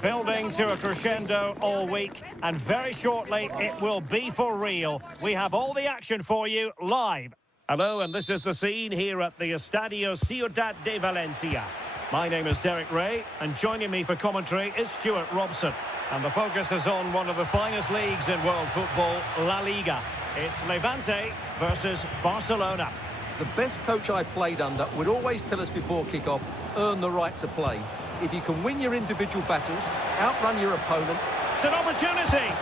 building to a crescendo all week, and very shortly it will be for real. We have all the action for you live. Hello, and this is the scene here at the Estadio Ciudad de Valencia. My name is Derek Ray, and joining me for commentary is Stuart Robson. And the focus is on one of the finest leagues in world football, La Liga. It's Levante versus Barcelona. The best coach I played under would always tell us before kick-off, earn the right to play. If you can win your individual battles, outrun your opponent... It's an opportunity!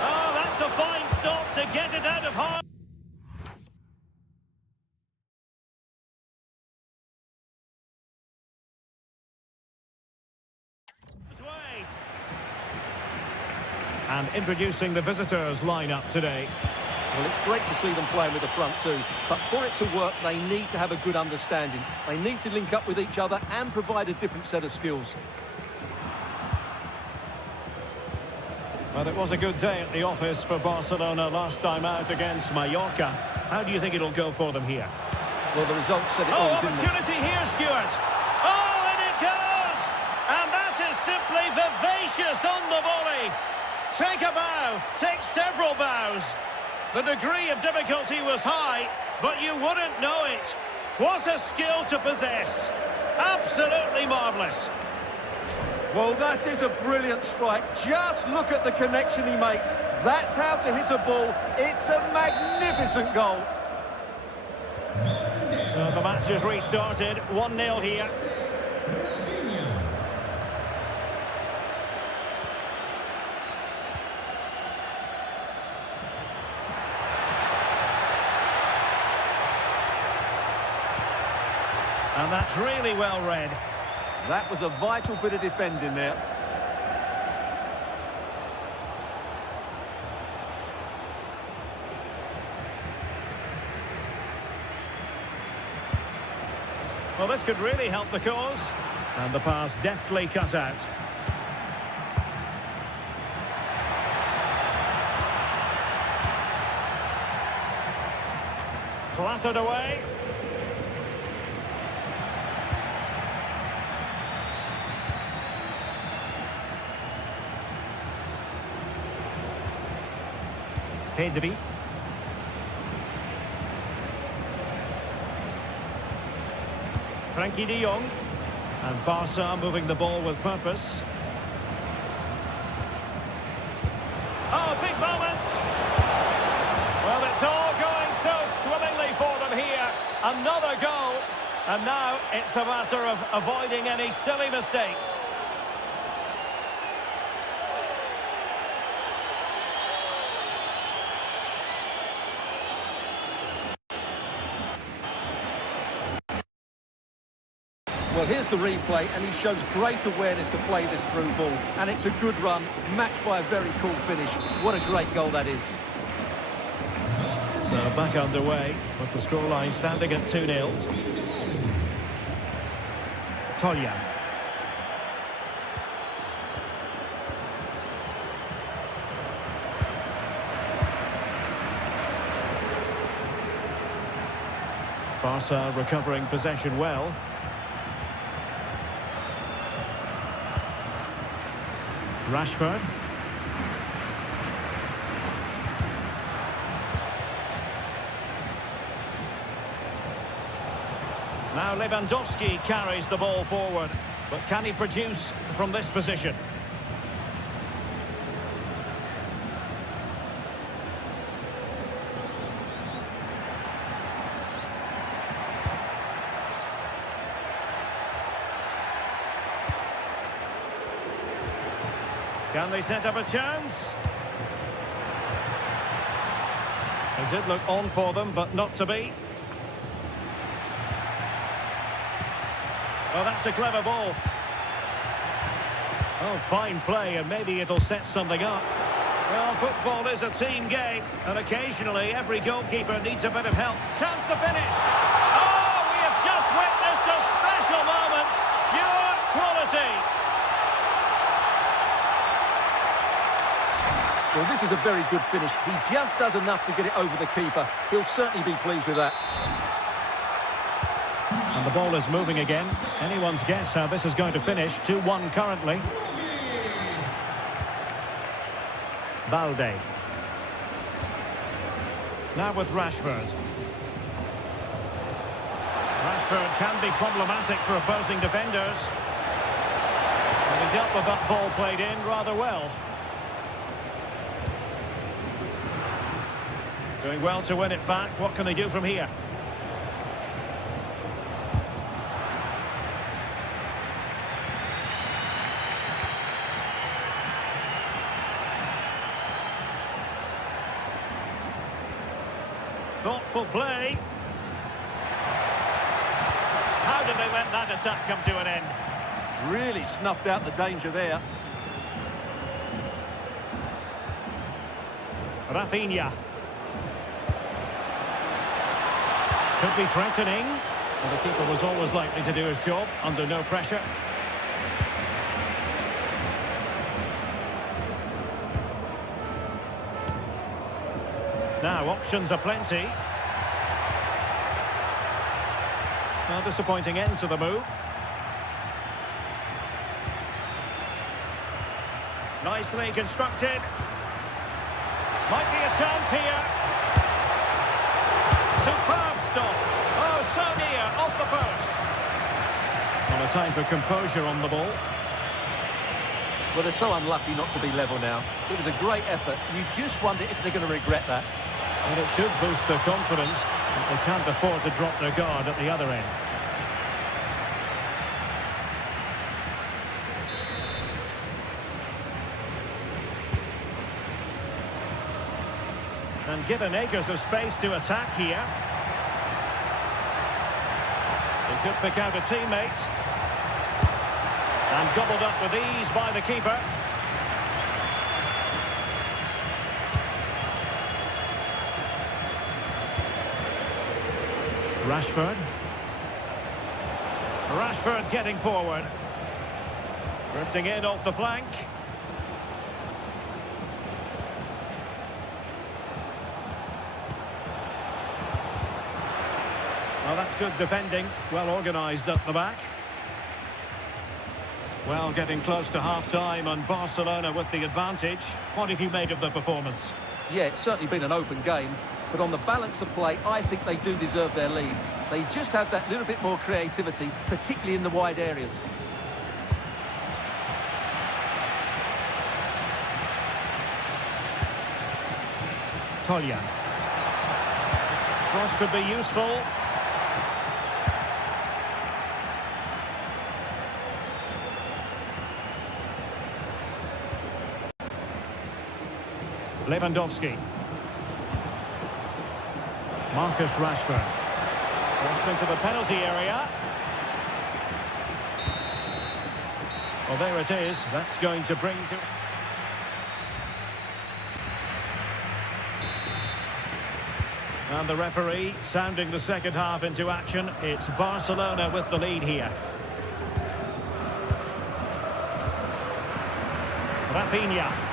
Oh, that's a fine stop to get it out of harm. And introducing the visitors lineup today. Well, it's great to see them playing with the front two, but for it to work, they need to have a good understanding. They need to link up with each other and provide a different set of skills. Well, it was a good day at the office for Barcelona last time out against Mallorca. How do you think it'll go for them here? Well, the results said it all, didn't they? Opportunity here, Stuart. Oh, and it goes! And that is simply vivacious on the volley. Take a bow, take several bows. The degree of difficulty was high, but you wouldn't know it. What a skill to possess. Absolutely marvellous. Well, that is a brilliant strike. Just look at the connection he makes. That's how to hit a ball. It's a magnificent goal. So the match has restarted. 1-0 here. And that's really well read. That was a vital bit of defending there. Well, this could really help the cause. And the pass deftly cut out. Clattered away. Pedri. Frankie de Jong. And Barca moving the ball with purpose. Oh, big moment! Well, it's all going so swimmingly for them here. Another goal. And now it's a matter of avoiding any silly mistakes. Well, here's the replay, and he shows great awareness to play this through ball. And it's a good run, matched by a very cool finish. What a great goal that is. So back underway, with the scoreline standing at 2-0. Toljan. Barca recovering possession well. Rashford. Now Lewandowski carries the ball forward, but can he produce from this position? Can they set up a chance? It did look on for them, but not to be. Oh, that's a clever ball. Oh, fine play, and maybe it'll set something up. Well, football is a team game, and occasionally every goalkeeper needs a bit of help. Chance to finish. Oh, we have just witnessed a special moment. Pure quality. Well, this is a very good finish. He just does enough to get it over the keeper. He'll certainly be pleased with that. And the ball is moving again. Anyone's guess how this is going to finish. 2-1 currently. Balde. Now with Rashford. Rashford can be problematic for opposing defenders. And he dealt with that ball played in rather well. Doing well to win it back. What can they do from here? Thoughtful play. How did they let that attack come to an end? Really snuffed out the danger there. Rafinha. Could be threatening. And the keeper was always likely to do his job under no pressure. Now, options are plenty. Well, disappointing end to the move. Nicely constructed. Might be a chance here. Superb stop. Oh, so near, off the post. Well, a time for composure on the ball. Well, they're so unlucky not to be level now. It was a great effort. You just wonder if they're going to regret that. And it should boost their confidence, but they can't afford to drop their guard at the other end. And given acres of space to attack here. They could pick out a teammate. And gobbled up with ease by the keeper. Rashford. Rashford getting forward. Drifting in off the flank. Well, that's good defending. Well organised up the back. Well, getting close to half-time and Barcelona with the advantage. What have you made of the performance? Yeah, it's certainly been an open game. But on the balance of play, I think they do deserve their lead. They just have that little bit more creativity, particularly in the wide areas. Tolja. Cross could be useful. Lewandowski. Marcus Rashford. Crossed into the penalty area. Well, there it is. That's going to bring to... And the referee sounding the second half into action. It's Barcelona with the lead here. Rafinha.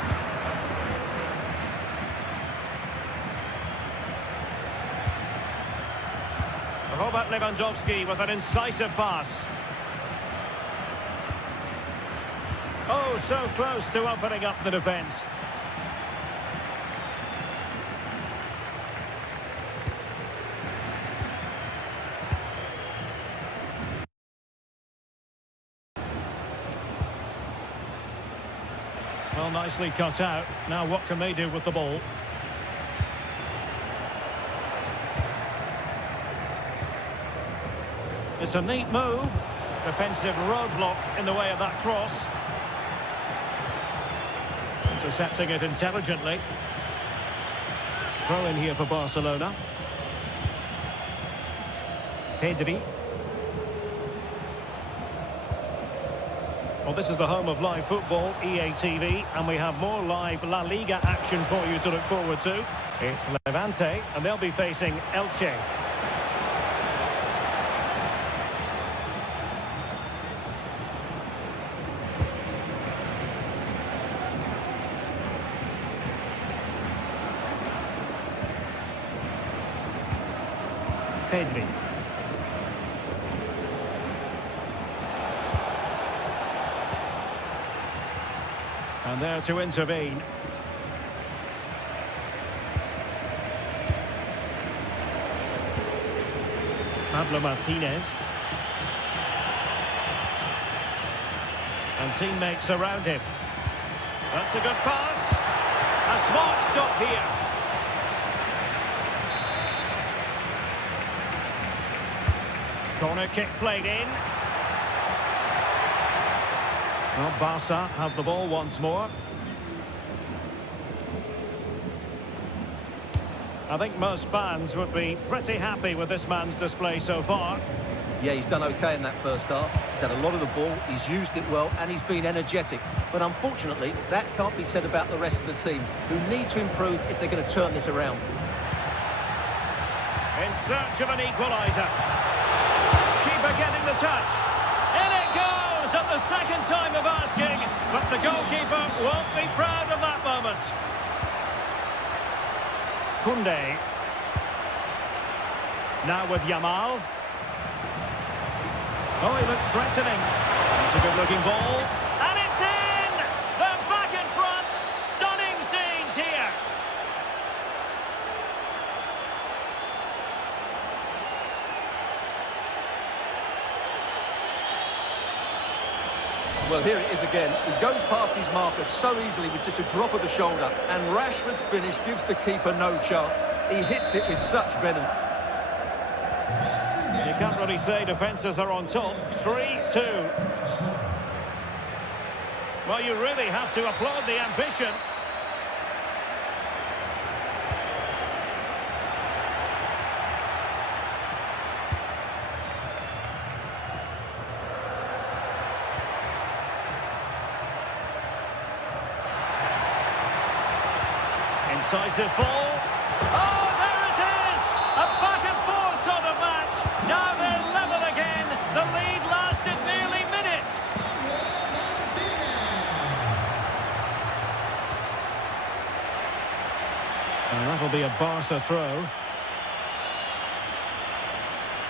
Robert Lewandowski with an incisive pass. Oh, so close to opening up the defence. Well, nicely cut out. Now what can they do with the ball? It's a neat move. Defensive roadblock in the way of that cross. Intercepting it intelligently. Throw in here for Barcelona. Pedri. Well, this is the home of live football, EA TV, and we have more live La Liga action for you to look forward to. It's Levante, and they'll be facing Elche. Pedri. And there to intervene. Pablo Martinez. And teammates around him. That's a good pass. A smart stop here. Corner kick played in. Well, Barca have the ball once more. I think most fans would be pretty happy with this man's display so far. Yeah, he's done okay in that first half. He's had a lot of the ball, he's used it well, and he's been energetic. But unfortunately, that can't be said about the rest of the team, who need to improve if they're going to turn this around. In search of an equaliser. Keeper getting the touch. In it goes at the second time of asking, but the goalkeeper won't be proud of that moment. Koundé. Now with Yamal. Oh, he looks threatening. It's a good-looking ball. And it's in! They're back in front. Stunning scenes here. Well, here it is again. He goes past his marker so easily with just a drop of the shoulder, and Rashford's finish gives the keeper no chance. He hits it with such venom. You can't really say defences are on top. 3-2. Well, you really have to applaud the ambition. Incisive ball. Oh, there it is! A back-and-forth sort of match. Now they're level again. The lead lasted nearly minutes. And that'll be a Barca throw.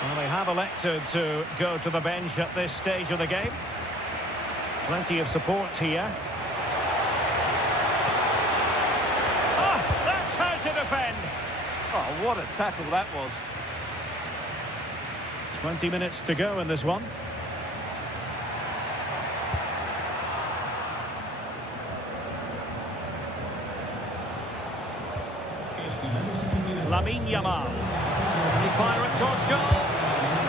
Well, they have elected to go to the bench at this stage of the game. Plenty of support here. To defend. Oh, what a tackle that was. 20 minutes to go in this one. Lamine Yamal. They fire it towards goal.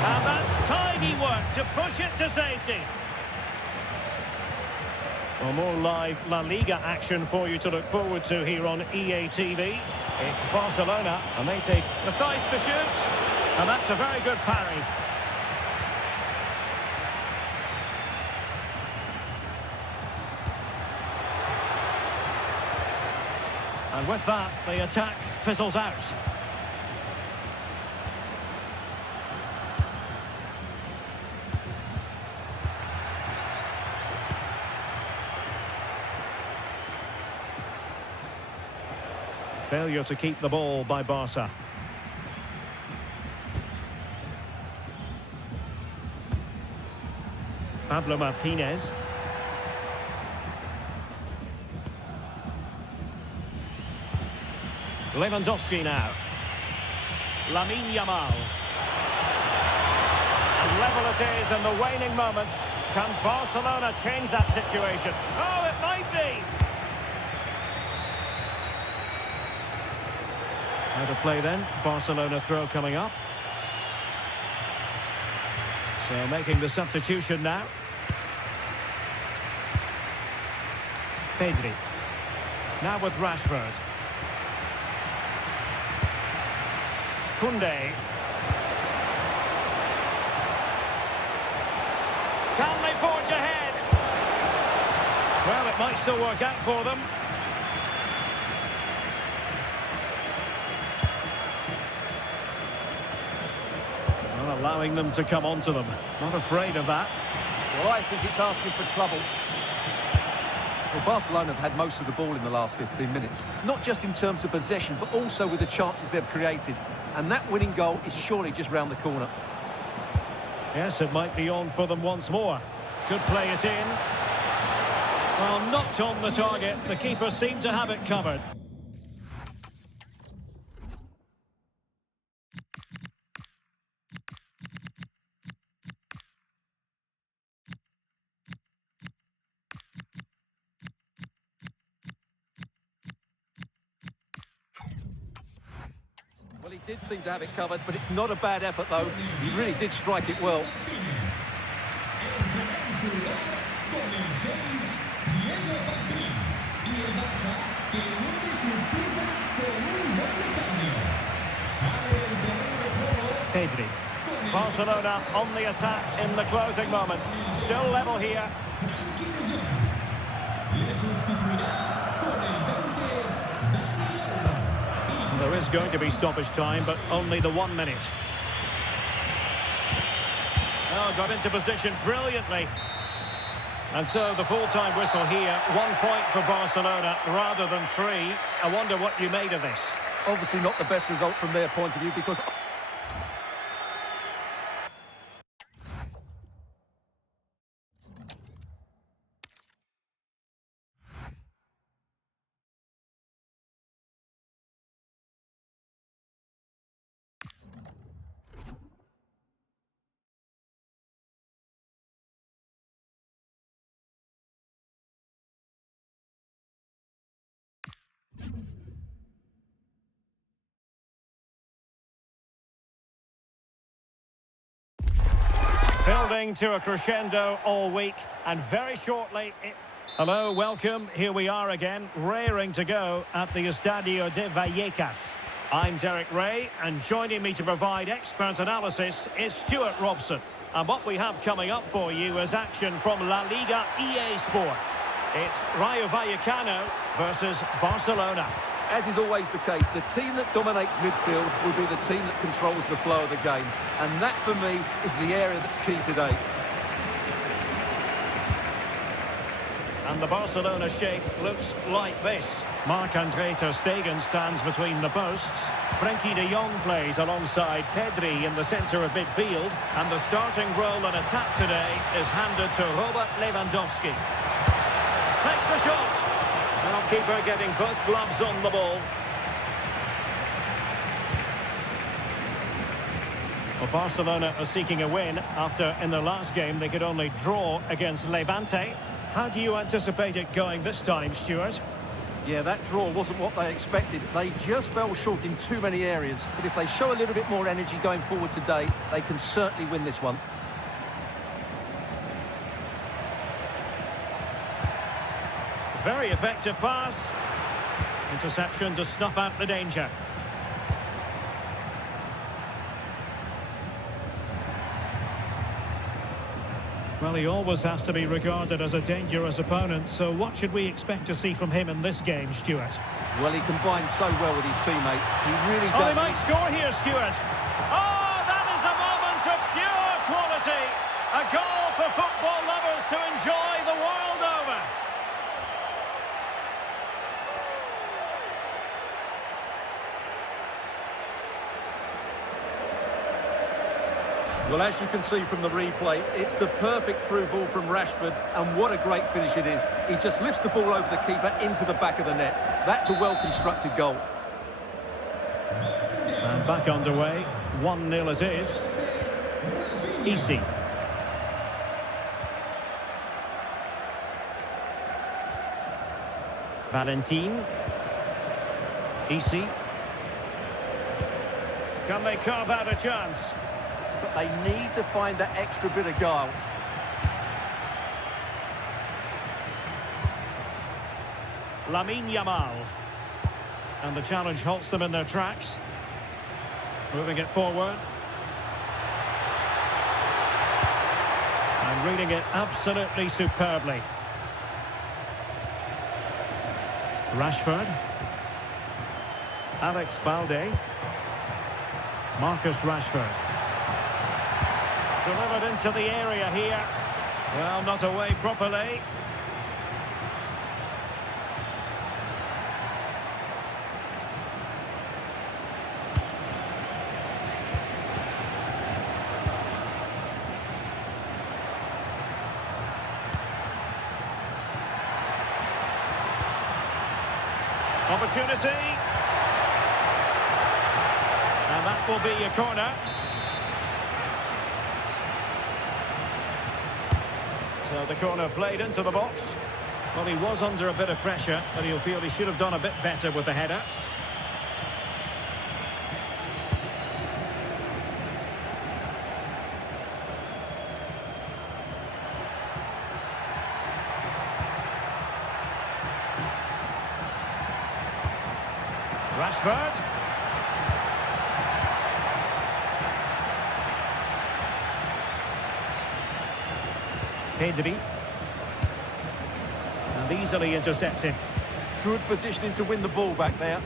And that's tidy work to push it to safety. Well, more live Laliga action for you to look forward to here on EA TV. It's Barcelona, and they take the size to shoot. And that's a very good parry. And with that, the attack fizzles out. Failure to keep the ball by Barca. Pablo Martinez. Lewandowski now. Lamine Yamal. And level it is in the waning moments. Can Barcelona change that situation? Oh, it might be! How to play then. Barcelona throw coming up. So making the substitution now. Pedri. Now with Rashford. Koundé. Can they forge ahead? Well, it might still work out for them. Well, allowing them to come onto them. Not afraid of that. Well, I think it's asking for trouble. Well, Barcelona have had most of the ball in the last 15 minutes. Not just in terms of possession, but also with the chances they've created. And that winning goal is surely just round the corner. Yes, it might be on for them once more. Could play it in. Well, knocked on the target. The keeper seemed to have it covered. Did seem to have it covered, but it's not a bad effort, though. He really did strike it well. Pedri. Barcelona on the attack in the closing moments. Still level here. There is going to be stoppage time, but only the 1 minute. Oh, got into position brilliantly. And so the full-time whistle here. 1 point for Barcelona rather than 3. I wonder what you made of this. Obviously not the best result from their point of view, because... Building to a crescendo all week, and very shortly... Hello, welcome. Here we are again, raring to go at the Estadio de Vallecas. I'm Derek Ray, and joining me to provide expert analysis is Stuart Robson. And what we have coming up for you is action from La Liga EA Sports. It's Rayo Vallecano versus Barcelona. As is always the case, the team that dominates midfield will be the team that controls the flow of the game. And that, for me, is the area that's key today. And the Barcelona shape looks like this. Marc-Andre ter Stegen stands between the posts. Frenkie de Jong plays alongside Pedri in the centre of midfield. And the starting role in attack today is handed to Robert Lewandowski. Takes the shot. Now keeper getting both gloves on the ball. Well, Barcelona are seeking a win after in their last game they could only draw against Levante. How do you anticipate it going this time, Stuart? Yeah, that draw wasn't what they expected. They just fell short in too many areas. But if they show a little bit more energy going forward today, they can certainly win this one. Very effective pass. Interception to snuff out the danger. Well, he always has to be regarded as a dangerous opponent, so what should we expect to see from him in this game, Stuart? Well, he combines so well with his teammates. He really does. Oh, they might score here, Stuart. Oh, that is a moment of pure quality. A goal for football lovers to enjoy the world over. Well, as you can see from the replay, it's the perfect through ball from Rashford, and what a great finish it is. He just lifts the ball over the keeper into the back of the net. That's a well-constructed goal. And back underway, 1-0 it is. Easy. Valentin. Easy. Can they carve out a chance? But they need to find that extra bit of guile. Lamine Yamal. And the challenge halts them in their tracks. Moving it forward. And reading it absolutely superbly. Rashford. Alex Balde. Marcus Rashford. Delivered into the area here. Well, not away properly. Opportunity. And that will be a corner. So the corner played into the box. Well, he was under a bit of pressure, but he'll feel he should have done a bit better with the header. Rashford. Pedri. And easily intercepted. Good positioning to win the ball back there.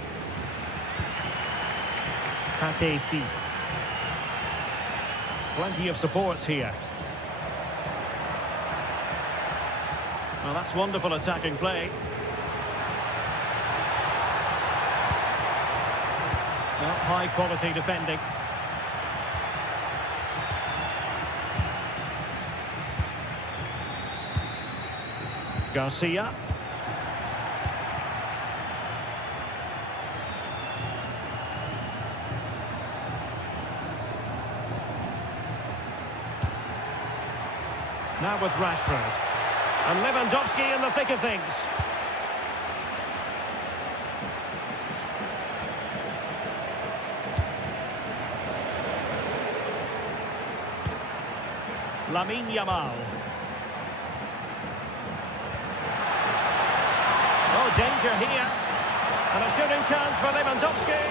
Pate Cis. Plenty of support here. Well, that's wonderful attacking play. Well, high quality defending. Garcia. Now with Rashford. And Lewandowski in the thick of things. Lamine Yamal. Oh, danger here. And a shooting chance for Lewandowski.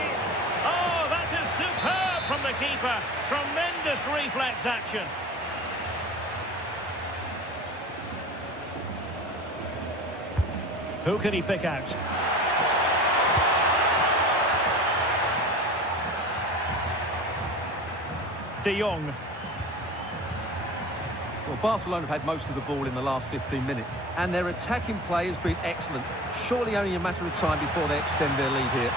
Oh, that is superb from the keeper. Tremendous reflex action. Who can he pick out? De Jong. Well, Barcelona have had most of the ball in the last 15 minutes, and their attacking play has been excellent. Surely only a matter of time before they extend their lead here.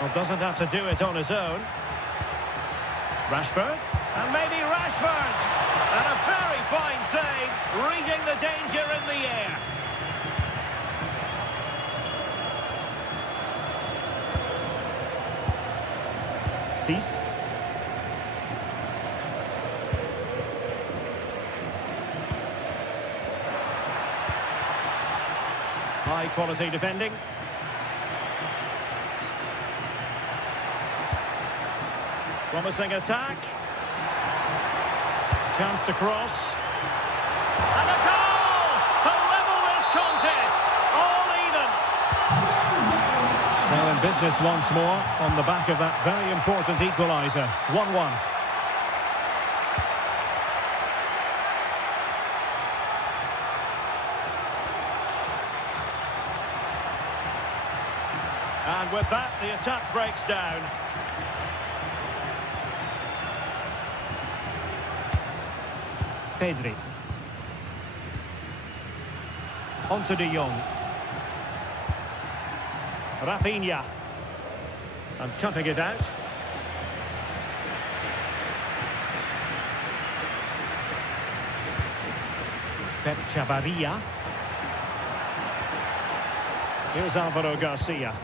Well, doesn't have to do it on his own. Rashford, and maybe Rashford, and a very fine save, reading the danger in the air. Cis. High quality defending. Promising attack. Chance to cross. And a goal to level this contest. All even. So in business once more on the back of that very important equaliser. 1-1. And with that, the attack breaks down. Pedri. On to De Jong. Rafinha. And cutting it out. Pep Chavarria. Here's Alvaro Garcia.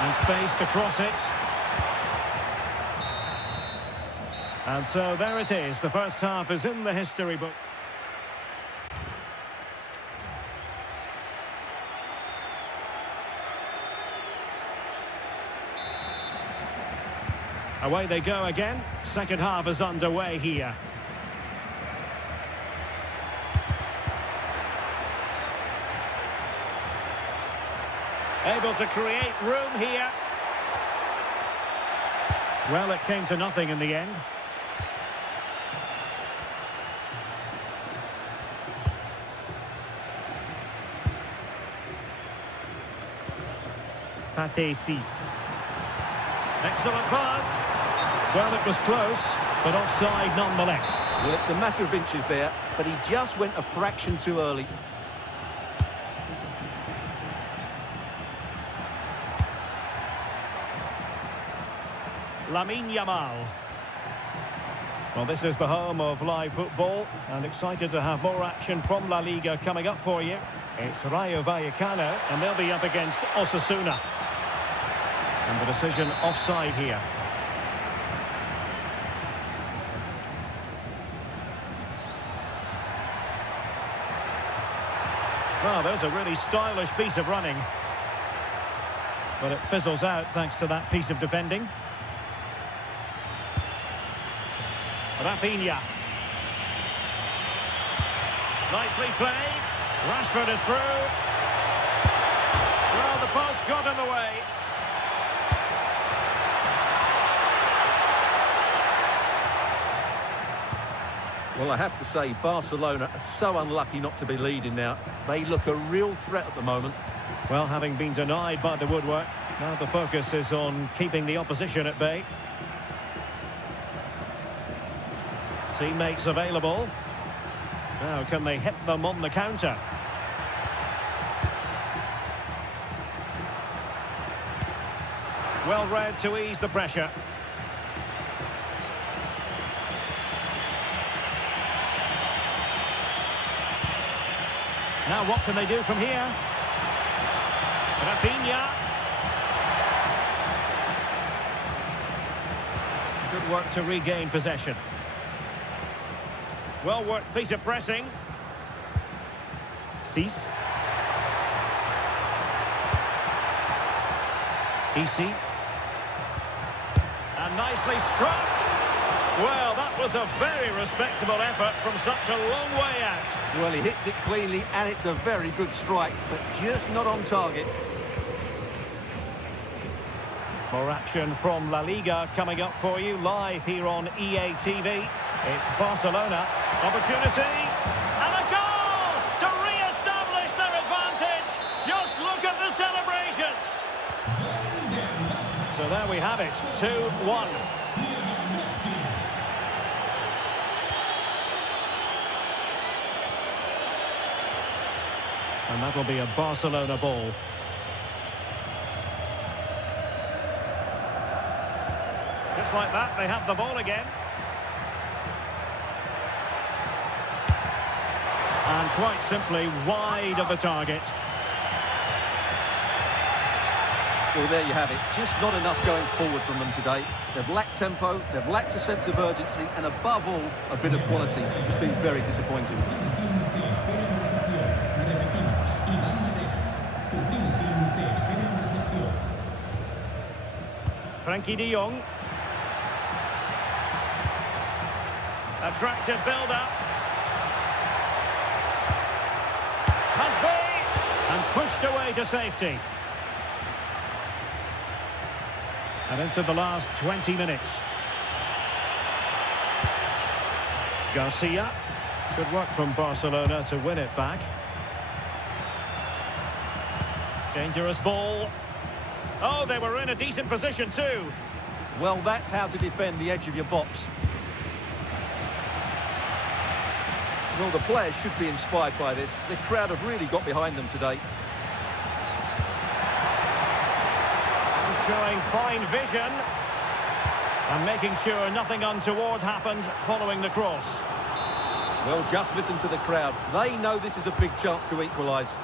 And space to cross it. And so there it is. The first half is in the history book. Away they go again. Second half is underway here. Able to create room here. Well, it came to nothing in the end. Pate Cis. Excellent pass. Well, it was close, but offside nonetheless. Well, it's a matter of inches there, but he just went a fraction too early. Lamine Yamal. Well, this is the home of live football, and excited to have more action from La Liga coming up for you. It's Rayo Vallecano, and they'll be up against Osasuna. And the decision offside here. Well, there's a really stylish piece of running. But it fizzles out thanks to that piece of defending. Rafinha. Nicely played. Rashford is through. Well, the post got in the way. Well, I have to say, Barcelona are so unlucky not to be leading now. They look a real threat at the moment. Well, having been denied by the woodwork, now the focus is on keeping the opposition at bay. Teammates available. Now, can they hit them on the counter? Well read to ease the pressure. Now what can they do from here? Rafinha. Good work to regain possession. Well worked piece of pressing. Cease. Easy. And nicely struck. Well, that was a very respectable effort from such a long way out. Well, he hits it cleanly, and it's a very good strike, but just not on target. More action from Laliga coming up for you live here on EA TV. It's Barcelona. Opportunity. And a goal to re-establish their advantage. Just look at the celebrations. So there we have it. 2-1. And that'll be a Barcelona ball. Just like that, they have the ball again. And quite simply, wide of the target. Well, there you have it. Just not enough going forward from them today. They've lacked tempo, they've lacked a sense of urgency, and above all, a bit of quality. It's been very disappointing. Frankie de Jong. Attractive build-up. Has been and pushed away to safety. And into the last 20 minutes. Garcia. Good work from Barcelona to win it back. Dangerous ball. Oh, they were in a decent position too. Well, that's how to defend the edge of your box. Well, the players should be inspired by this. The crowd have really got behind them today. Showing fine vision. And making sure nothing untoward happened following the cross. Well, just listen to the crowd. They know this is a big chance to equalise.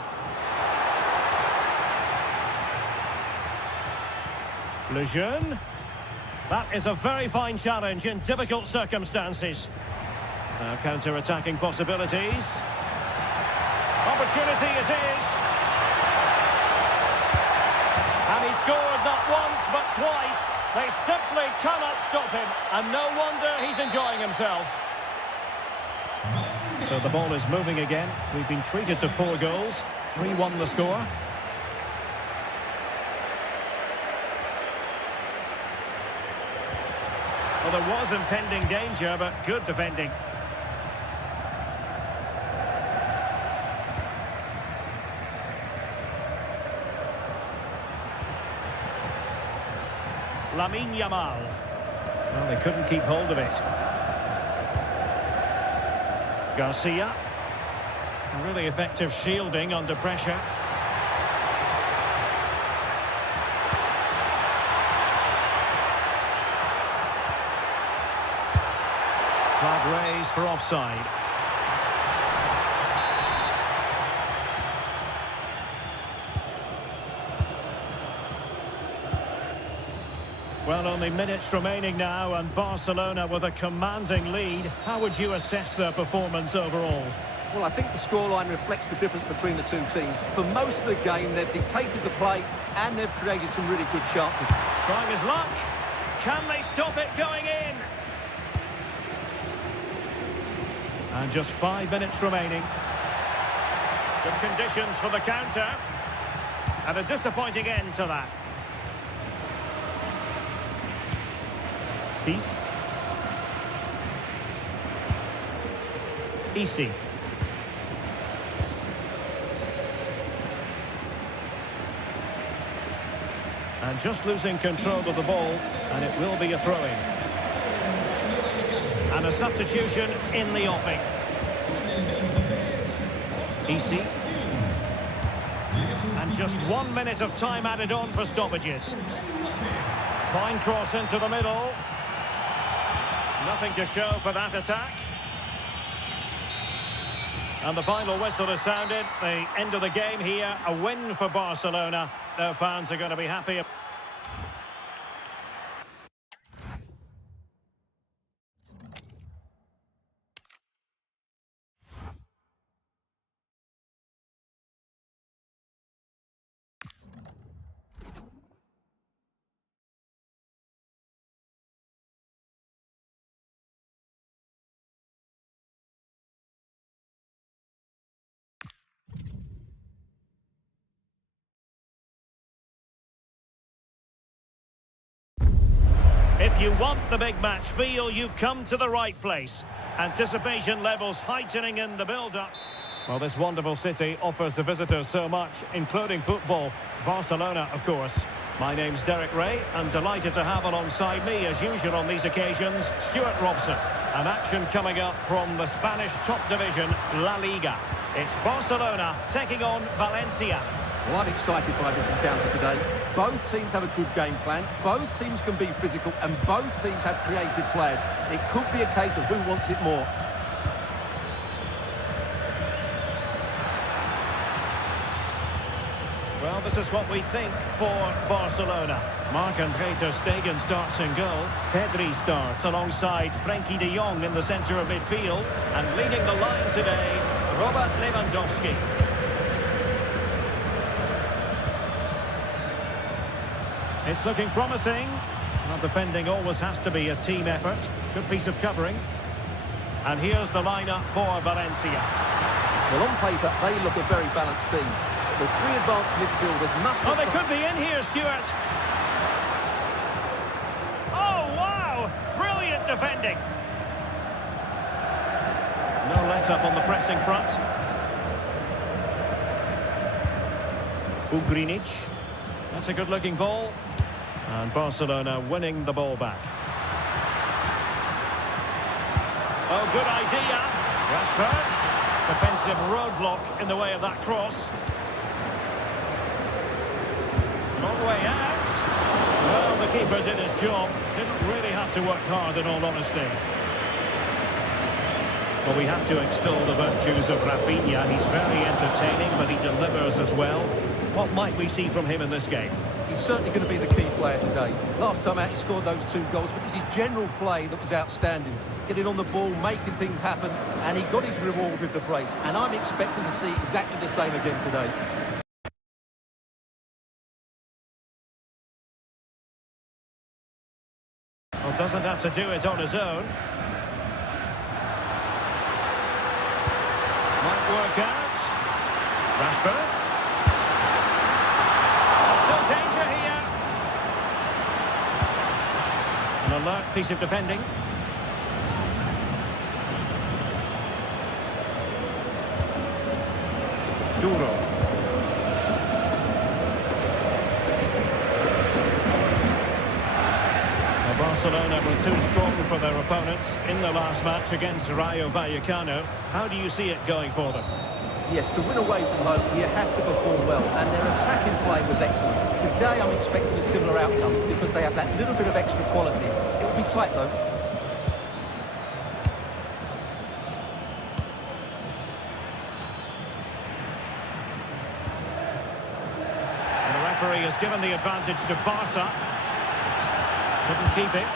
Lejeune. That is a very fine challenge in difficult circumstances. Now counter-attacking possibilities. Opportunity it is. And he scored not once but twice. They simply cannot stop him. And no wonder he's enjoying himself. So the ball is moving again. We've been treated to 4 goals. 3-1 the score. Well, there was impending danger, but good defending. Lamine Yamal. Well, they couldn't keep hold of it. Garcia. Really effective shielding under pressure. Flag raised for offside. Well, only minutes remaining now, and Barcelona with a commanding lead. How would you assess their performance overall? Well, I think the scoreline reflects the difference between the two teams. For most of the game, they've dictated the play, and they've created some really good chances. Trying his luck. Can they stop it going in? And just 5 minutes remaining. Good conditions for the counter. And a disappointing end to that. Cease. Easy. And just losing control of the ball, and it will be a throw-in. And a substitution in the offing. Easy. And just 1 minute of time added on for stoppages. Fine cross into the middle. Nothing to show for that attack. And the final whistle has sounded. The end of the game here. A win for Barcelona. Their fans are going to be happy. If you want the big match feel, you've come to the right place. Anticipation levels heightening in the build-up. Well, this wonderful city offers the visitors so much, including football. Barcelona, of course. My name's Derek Ray, and delighted to have alongside me, as usual on these occasions, Stuart Robson. An action coming up from the Spanish top division, La Liga. It's Barcelona taking on Valencia. Well, I'm excited by this encounter today. Both teams have a good game plan, both teams can be physical, and both teams have creative players. It could be a case of who wants it more. Well, this is what we think for Barcelona. Marc-Andre ter Stegen starts in goal. Pedri starts alongside Frenkie de Jong in the centre of midfield. And leading the line today, Robert Lewandowski. It's looking promising. Well, defending always has to be a team effort. Good piece of covering. And here's the lineup for Valencia. Well, on paper, they look a very balanced team. The three advanced midfielders must... Oh, they could be in here, Stuart. Oh, wow! Brilliant defending. No let-up on the pressing front. Ugrinic. That's a good-looking ball. And Barcelona winning the ball back. Oh, good idea. Rashford. Defensive roadblock in the way of that cross. Long way out. Well, the keeper did his job. Didn't really have to work hard, in all honesty. Well, we have to extol the virtues of Rafinha. He's very entertaining, but he delivers as well. What might we see from him in this game? He's certainly going to be the key player today. Last time out, he scored those 2 goals, but it was his general play that was outstanding. Getting on the ball, making things happen, and he got his reward with the brace. And I'm expecting to see exactly the same again today. Well, doesn't have to do it on his own. Might work out. Rashford. Still danger here. An alert piece of defending. Duro. Barcelona were too strong for their opponents in the last match against Rayo Vallecano. How do you see it going for them? Yes, to win away from home, you have to perform well, and their attacking play was excellent. Today, I'm expecting a similar outcome because they have that little bit of extra quality. It will be tight, though. And the referee has given the advantage to Barca. Couldn't keep it.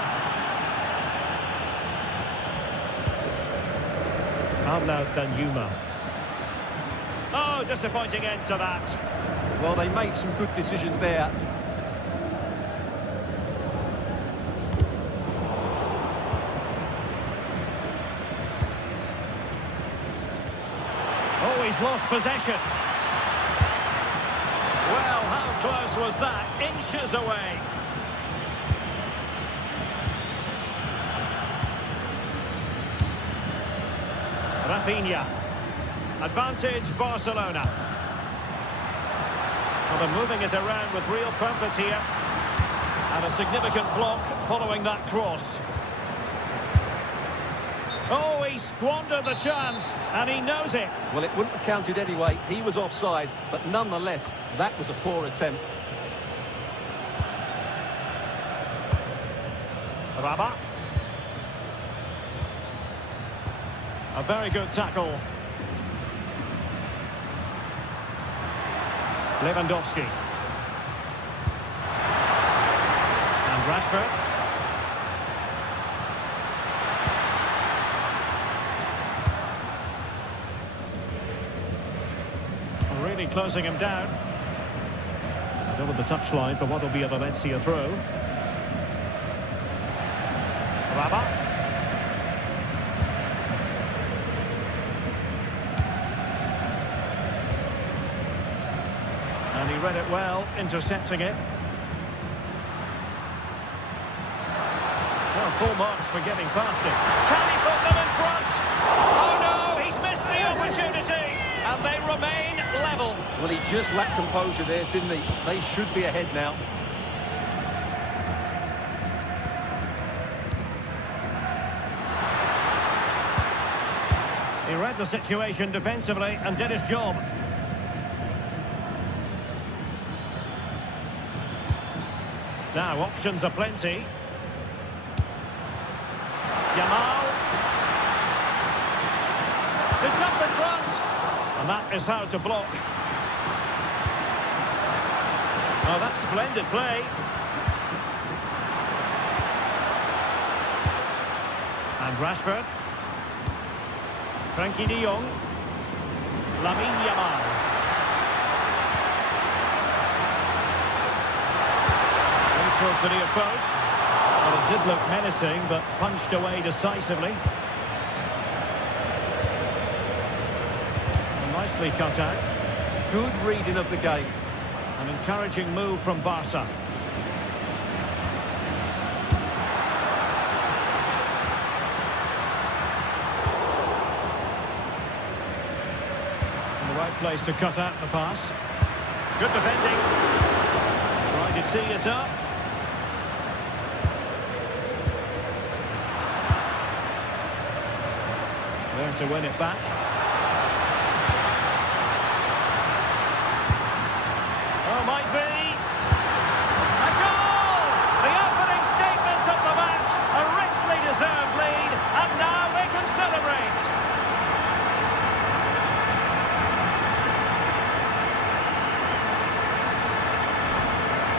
Pablo Danjuma. Oh, disappointing end to that. Well, they made some good decisions there. Oh, He's lost possession. Well, how close was that? Inches away. Rafinha. Advantage Barcelona. Well, they're moving it around with real purpose here. And a significant block following that cross. Oh, he squandered the chance, and he knows it. Well, it wouldn't have counted anyway. He was offside, but nonetheless, that was a poor attempt. Rabat. A very good tackle. Lewandowski. And Rashford. Really closing him down. Over the touchline for what will be a Valencia throw. Rabat. And he read it well, intercepting it. Well, full marks for getting past it. Can he put them in front? Oh no, he's missed the opportunity. And they remain level. Well, he just lacked composure there, didn't he? They should be ahead now. He read the situation defensively and did his job. Now, options are plenty. Yamal. To jump in front. And that is how to block. Oh, that's splendid play. And Rashford. Frankie de Jong. Lamine Yamal. Towards the near post. Well, it did look menacing, but punched away decisively. Nicely cut out. Good reading of the game. An encouraging move from Barca. In the right place to cut out the pass. Good defending. Trying to tee it up. There to win it back. Oh, might be. A goal! The opening statement of the match. A richly deserved lead. And now they can celebrate.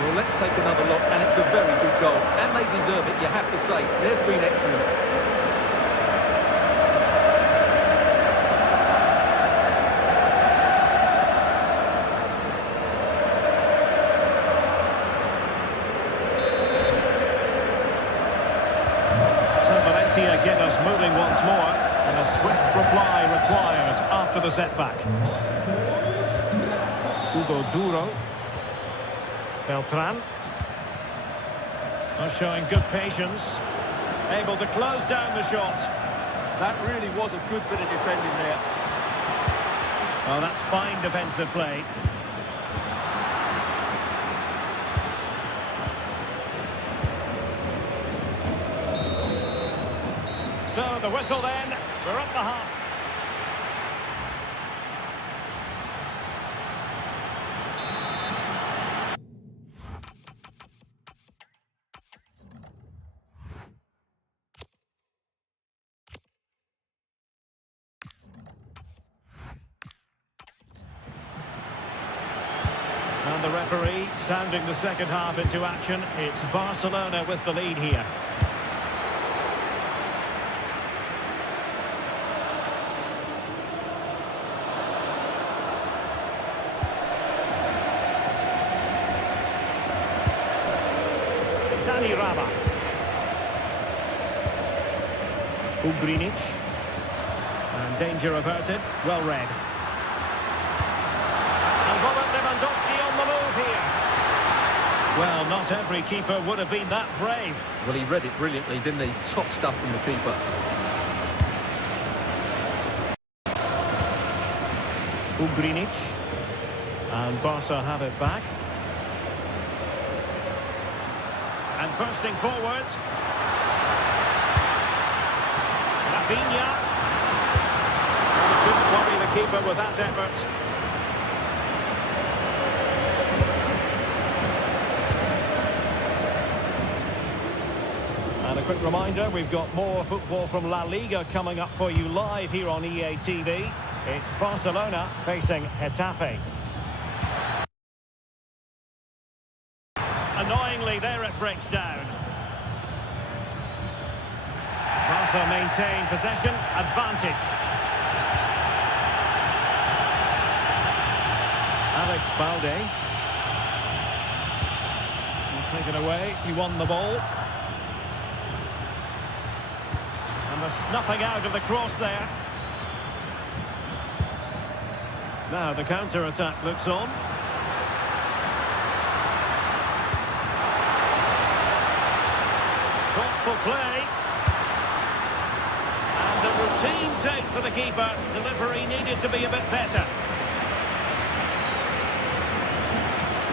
Well, let's take another look, and it's a very good goal. And they deserve it, you have to say. They've been excellent. Get us moving once more, and a swift reply required after the setback. Hugo Duro. Beltran. Showing good patience. Able to close down the shot. That really was a good bit of defending there. Oh, that's fine defensive play. So the whistle then, we're at the half. And the referee sounding the second half into action. It's Barcelona with the lead here. Rabat. Ugrinic. And danger averted. Well read. Lewandowski on the move here. Well, not every keeper would have been that brave. Well, he read it brilliantly, didn't he? Top stuff from the keeper. Ugrinic. And Barca have it back. And bursting forward. Rafinha. Couldn't worry the keeper with that effort. And a quick reminder, we've got more football from La Liga coming up for you live here on EA TV. It's Barcelona facing Getafe. Annoyingly, there it breaks down. Barca maintain possession, advantage. Alex Balde. Taken away, he won the ball. And the snuffing out of the cross there. Now the counter-attack looks on. Thoughtful play. And a routine take for the keeper. Delivery needed to be a bit better.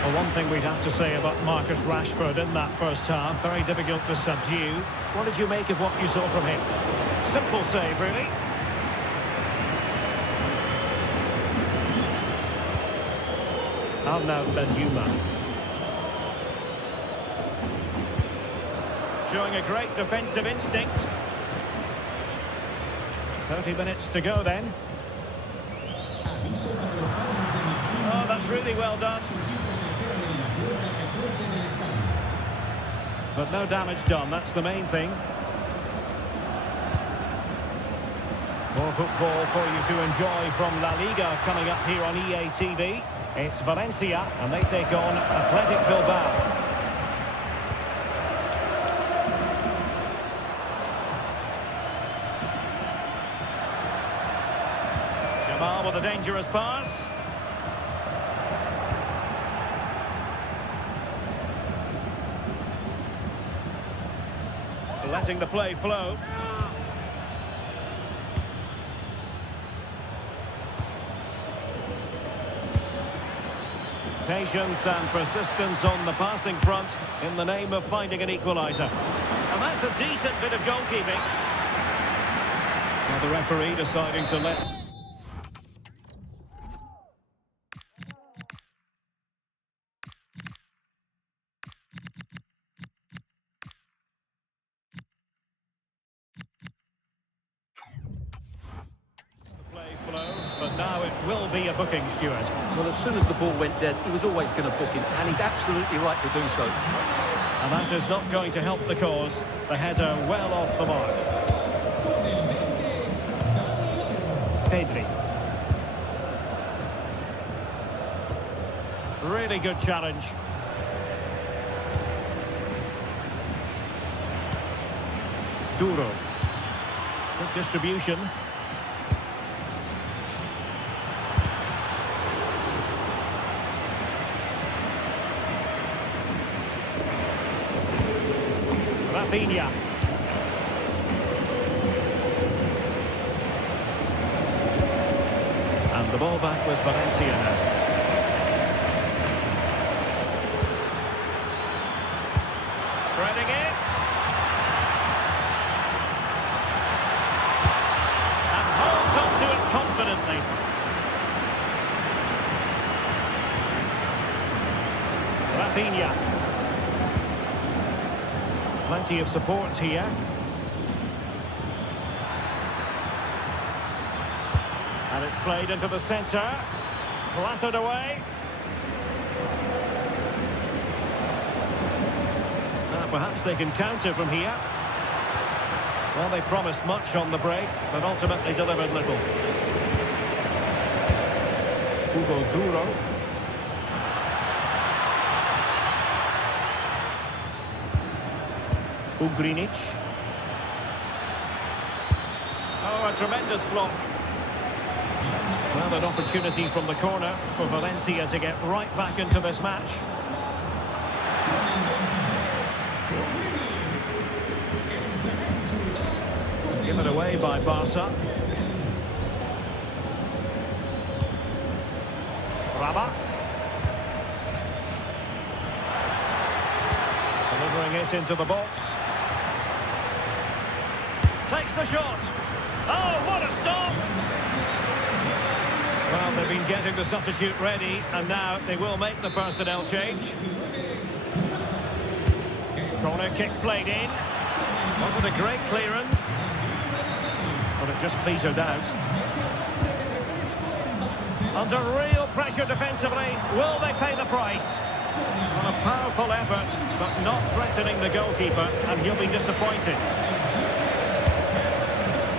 Well, one thing we'd have to say about Marcus Rashford in that first half, very difficult to subdue. What did you make of what you saw from him? Simple save, really. Arnaud Danjuma. Showing a great defensive instinct. 30 minutes to go then. Oh, that's really well done. But no damage done, that's the main thing. More football for you to enjoy from La Liga coming up here on EA TV. It's Valencia, and they take on Athletic Bilbao. Jamal with a dangerous pass. Letting the play flow. Patience and persistence on the passing front in the name of finding an equaliser. And that's a decent bit of goalkeeping. Now the referee deciding to let... But now it will be a booking, Stuart. Well, as soon as the ball went dead, he was always going to book him, and he's absolutely right to do so. And that is not going to help the cause. The header well off the mark. Pedri. Really good challenge. Duro. Good distribution. Rafinha. And the ball back with Valencia now. Threading it. And holds on to it confidently. Rafinha. Plenty of support here. And it's played into the centre. Clattered away. Now perhaps they can counter from here. Well, they promised much on the break, but ultimately delivered little. Hugo Duro. Ugrinic. Oh, a tremendous block. Well, an opportunity from the corner for Valencia to get right back into this match. Given away by Barca. Raba. Delivering it into the box. Takes the shot. Oh, what a stop! Well, they've been getting the substitute ready, and now they will make the personnel change. Corner kick played in. Wasn't a great clearance, but it just petered out. Under real pressure defensively, will they pay the price? Well, a powerful effort, but not threatening the goalkeeper, and he'll be disappointed.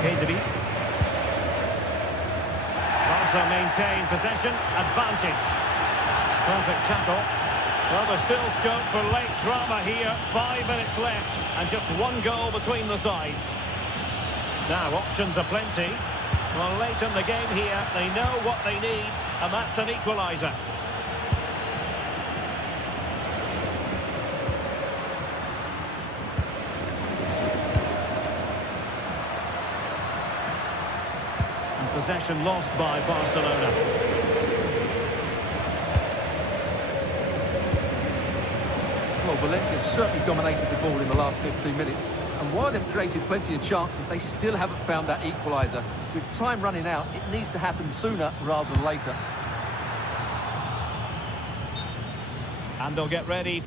Kedri. Barca maintain possession, advantage. Perfect tackle. Well, there's still scope for late drama here. 5 minutes left, and just one goal between the sides. Now, options are plenty. Well, late in the game here, they know what they need, and that's an equaliser. And possession lost by Barcelona. Well, Valencia certainly dominated the ball in the last 15 minutes. And while they've created plenty of chances, they still haven't found that equaliser. With time running out, it needs to happen sooner rather than later. And they'll get ready.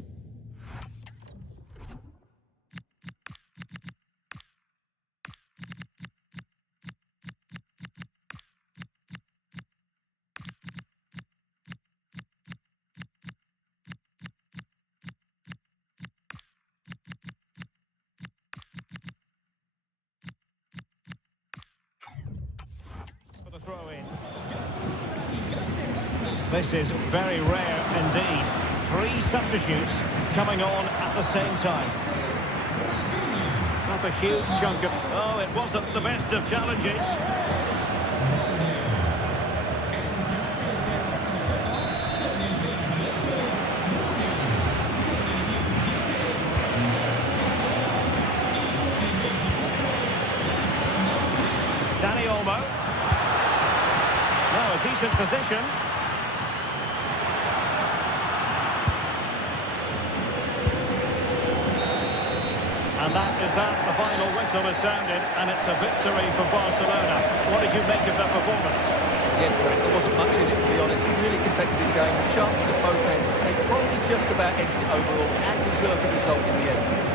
Throw in. This is very rare indeed. 3 substitutes coming on at the same time. Not a huge chunk of... Oh, it wasn't the best of challenges. Dani Olmo. Now a decent position. And that is that. The final whistle has sounded, and it's a victory for Barcelona. What did you make of their performance? Yes, Derek, there wasn't much in it, to be honest. Really competitive game. Chances at both ends. They probably just about edged it overall and deserved the result in the end.